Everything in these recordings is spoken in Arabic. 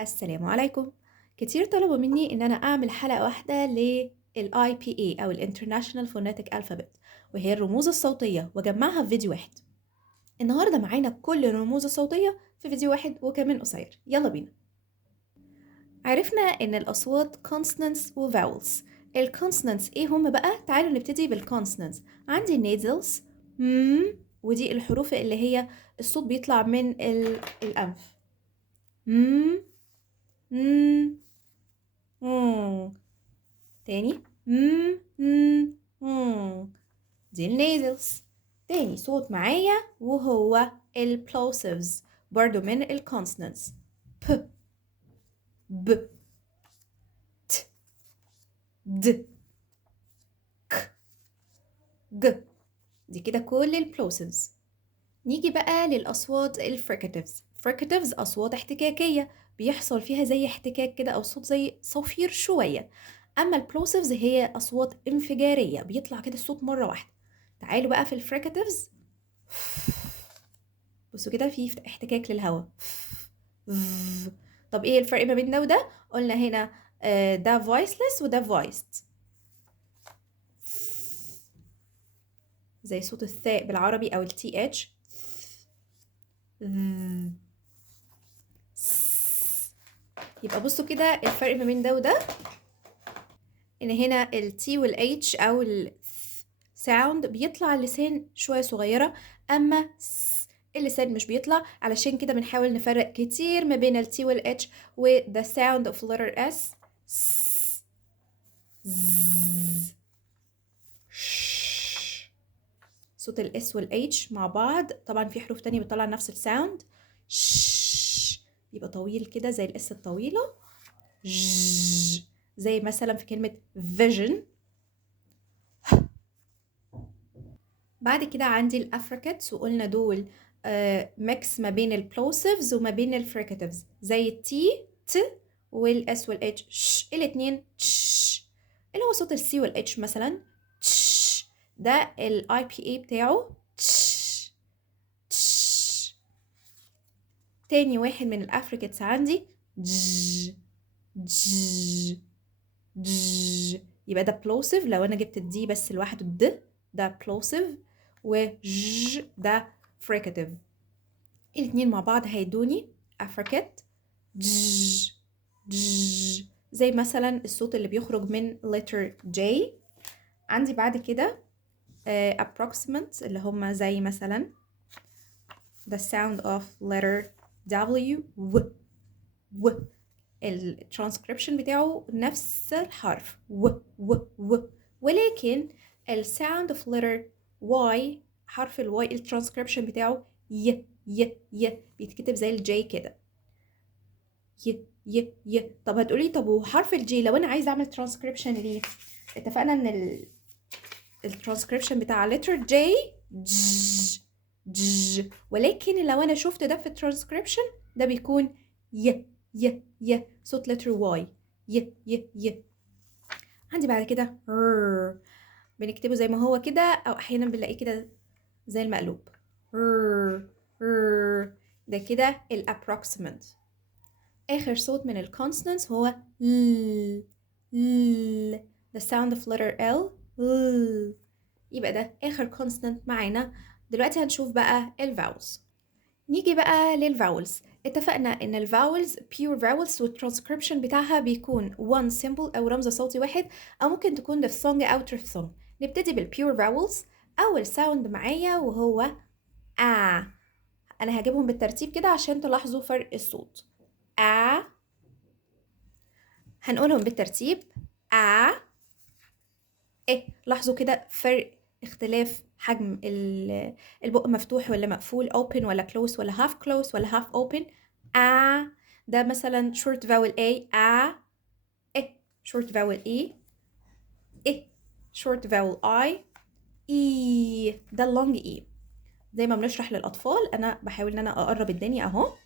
السلام عليكم. كتير طلبوا مني إن أنا أعمل حلقة واحدة لل IPA أو ال International Phonetic Alphabet، وهي الرموز الصوتية، وأجمعها في فيديو واحد. النهاردة معانا كل الرموز الصوتية في فيديو واحد وكمان قصير. يلا بينا. عرفنا إن الأصوات consonants و vowels. ال consonants إيه هم بقى؟ تعالوا نبتدي بال consonants. عندي nasals ودي الحروف اللي هي الصوت بيطلع من الأنف. مم تاني دي النيزلز. تاني صوت معايا وهو البلوسيفز، برضو من الكونسونانتس. ب ب ت د ك ج. دي كده كل البلوسيفز. نيجي بقى للأصوات الفريكاتيفز. فريكاتيفز أصوات احتكاكية، بيحصل فيها زي احتكاك كده أو صوت زي صفير شوية. أما البلوسيفز هي أصوات انفجارية، بيطلع كده الصوت مرة واحدة. تعالوا بقى في الفريكاتيفز. بصوا كده في احتكاك للهواء. طب ايه الفرق ما بين ده وده؟ قلنا هنا ده voiceless وده voiced، زي صوت الثاء بالعربي او التي اتش. يبقى بصوا كده الفرق ما بين ده وده، ان هنا التي والاتش او الساوند بيطلع اللسان شويه صغيره، اما اللسان مش بيطلع. علشان كده بنحاول نفرق كتير ما بين التي والاتش و the sound of letter s. صوت الاس والاتش مع بعض. طبعا في حروف تانية بتطلع نفس الساوند، يبقى طويل كده زي الاس الطويله. زي مثلا في كلمه vision. بعد كده عندي الافريكاتس، وقلنا دول ميكس ما بين البلوسيفز وما بين الفريكاتيفز، زي التي ت والاس والاتش الاتنين اللي هو صوت السي والاتش مثلا ده الاي بي اي بتاعه تاني واحد من الافريكاتس عندي يبقى ده بلوسيف. لو انا جبت الدي بس لوحده ده بلوسيف، ده فريكاتيف. الاتنين مع بعض هيدوني افريكات زي مثلا الصوت اللي بيخرج من letter J. عندي بعد كده approximate اللي هما زي مثلا the sound of letter W الترانسكريبشن بتاعه نفس الحرف ولكن الساوند اوف letter Y، حرف الواي الترانسكريبشن بتاعه بيتكتب زي الجي كده. طب هتقولي طب وحرف الجي لو انا عايزه اعمل ترانسكريبشن ليه؟ اتفقنا ان الترانسكريبشن بتاع letter J ولكن لو انا شفت ده في الترانسكريبشن ده بيكون صوت letter Y. عندي بعد كده بنكتبه زي ما هو كده، او احيانا بنلاقيه كده زي المقلوب. ده كده الابروكسيمنت. اخر صوت من الكونسونانتس هو the sound of letter L. يبقى ده اخر كونسونانت معانا. دلوقتي هنشوف بقى الفاولز. نيجي بقى للفاولز. اتفقنا ان الفاولز pure vowels والترانسكريبشن بتاعها بيكون one symbol او رمز صوتي واحد، او ممكن تكون diphthong او triphthong. نبتدي بالpure vowels. اول ساوند معايا وهو انا هجيبهم بالترتيب كده عشان تلاحظوا فرق الصوت. هنقولهم بالترتيب. لاحظوا كده فرق اختلاف حجم البق، مفتوح ولا مقفول، open ولا close ولا half close ولا half open. ده مثلا short vowel A. short vowel E. short vowel I. ده long E. زي ما بنشرح للأطفال أنا بحاول إن أنا أقرب الدنيا أهو.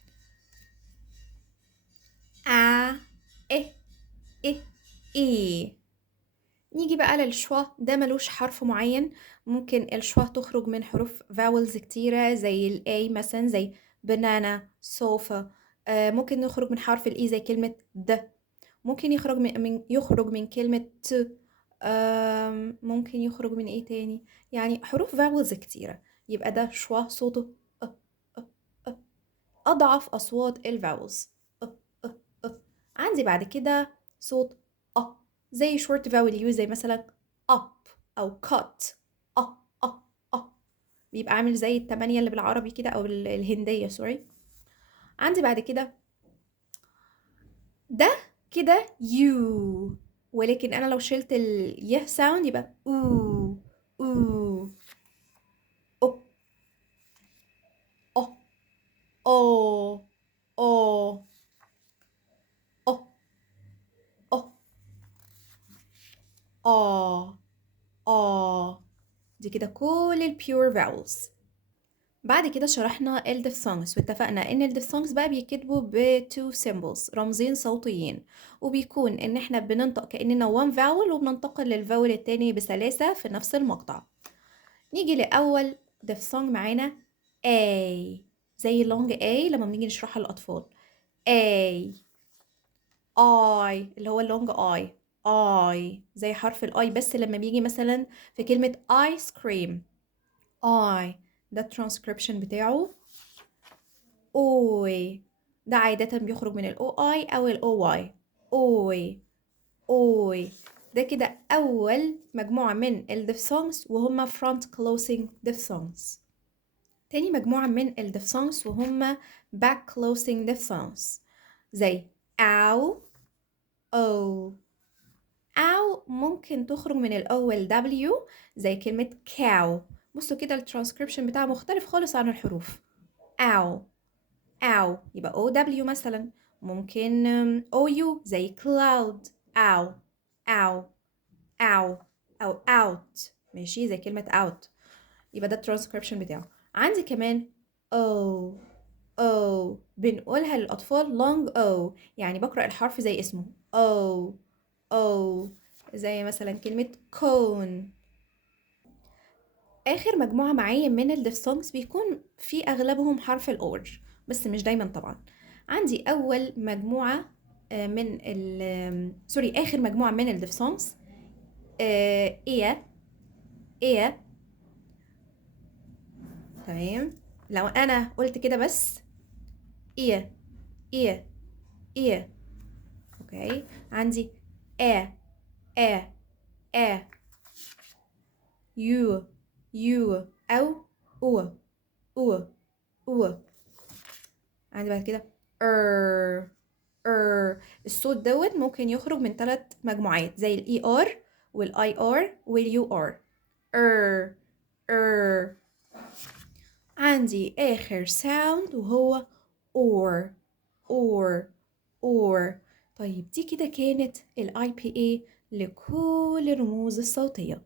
نيجي بقى للشوا. ده ملوش حرف معين، ممكن الشوا تخرج من حروف vowels كتيرة زي ال A مثلا، زي banana, sofa, ممكن نخرج من حرف الإي زي كلمة د. ممكن يخرج من كلمة ت. ممكن يخرج من إيه تاني؟ يعني حروف vowels كتيرة. يبقى ده شوا صوته أ أ أ. أضعف أصوات الفاولز أ أ أ. عندي بعد كده صوت أ زي short vowel U زي مثلا up أو cut. أ أ أ بيبقى عامل زي التمانية اللي بالعربي كده أو الهندية سوري. عندي بعد كده ده كده يو، ولكن أنا لو شلت اليه ساوند يبقى أو أو أو أو أو أو أو أو آه دي كده كل البيور vowels. بعد كده شرحنا ال diphthongs واتفقنا ان ال diphthongs بقى بيكتبوا ب two symbols رمزين صوتيين، وبيكون ان احنا بننطق كأننا one vowel وبننتقل للفاول التاني بسلاسة في نفس المقطع. نيجي لأول diphthong معانا A زي long A لما بنيجي نشرحها للأطفال. A I اللي هو اللونج I I زي حرف الآي بس لما بيجي مثلا في كلمة ice cream I ده الترانسكريبشن بتاعه. أوي ده عادة بيخرج من الأو آي أو الأو واي. أوي أوي ده كده أول مجموعة من الديفثونجز وهما front closing diphthongs. تاني مجموعة من الديفثونجز وهما back closing diphthongs زي أو أو. أو ممكن تخرج من الأول W زي كلمة cow. بصوا كده الترانسكريبشن بتاعه مختلف خالص عن الحروف. أو أو يبقى OW مثلا. ممكن OU زي cloud. أو أو أو أو out ماشي زي كلمة out. يبقى ده الترانسكريبشن بتاعه. عندي كمان O O بنقولها للأطفال long O يعني بقرأ الحرف زي اسمه O O زي مثلا كلمة cone. آخر مجموعة معايا من الديفثونجز بيكون في أغلبهم حرف الأور بس مش دايما طبعا. عندي أول مجموعة من سوري آخر مجموعة من الديفثونجز إيه إيه. تمام لو أنا قلت كده بس إيه إيه إيه. أوكي عندي إيه إيه إيه يو يو أو أو أو أو. عندي بعد كده الصوت دوت ممكن يخرج من 3 مجموعات زي الاي ار والاي ار واليو ار. ار عندي اخر ساوند وهو اور. طيب دي كده كانت الاي بي اي لكل الرموز الصوتيه.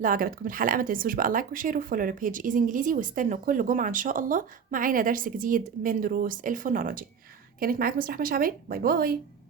لو عجبتكم الحلقه ما تنسوش بقى لايك وشير وفولو البيج ايزي انجليزي، واستنوا كل جمعه ان شاء الله معانا درس جديد من دروس الفونولوجي. كانت معاكم مس رحمة شعبان. باي باي.